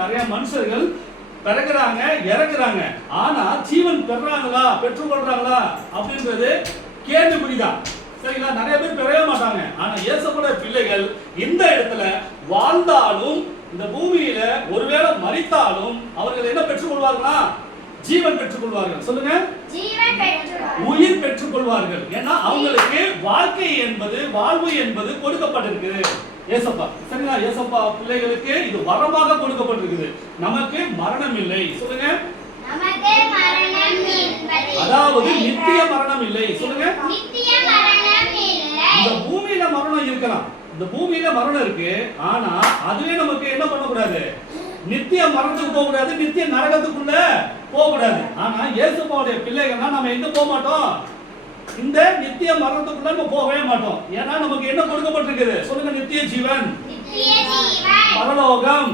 நிறைய மனுஷர்கள் பிறகுறாங்க இறக்குறாங்க ஆனா ஜீவன் பெறாங்களா பெற்றுக்கொள்றாங்களா அப்படின்றது கேள்விக்குறிதான். சரிங்களா? நிறைய பேர் பெறவே மாட்டாங்க. ஆனா இயேசுவோட பிள்ளைகள் இந்த இடத்துல வாழ்ந்தாலும் இந்த பூமியில ஒருவேளை மரித்தாலும் அவர்கள் என்ன பெற்றுக்கொள்வார்களா ஜீவன் பெற்றுக்கொள்வார்கள் சொல்லுங்க. உயிர் பெற்றுக்கொள்வார்கள் ஏன்னா அவங்களுக்கு வாழ்க்கை என்பது வாழ்வு என்பது கொடுக்கப்பட்டிருக்கு. ஏசப்பா சரிங்களா ஏசப்பா பிள்ளைகளுக்கு இது வரமாக கொடுக்கப்பட்டிருக்குது. நமக்கு மரணம் இல்லை சொல்லுங்க அதாவது நித்திய மரணம் இல்லை. சொல்லுங்க இந்த பூமியில மரணம் இருக்கலாம். இந்த பூமியில மரணம் இருக்கு. ஆனா அதுவே நமக்கு என்ன பண்ணக்கூடாது? நித்திய மரணத்துக்கு போக கூடாது நித்திய நரகத்துக்குள்ள போக கூடாது ஆனா இயேசுப்பாவுடைய பிள்ளைகள்னா நம்ம எங்க போக மாட்டோம்? இந்த நித்திய மரணத்துக்குள்ள நம்ம போகவே மாட்டோம். ஏன்னா நமக்கு என்ன கொடுக்கப்பட்டிருக்குது? சொல்லுங்க நித்திய ஜீவன் நித்திய ஜீவன் பரலோகம்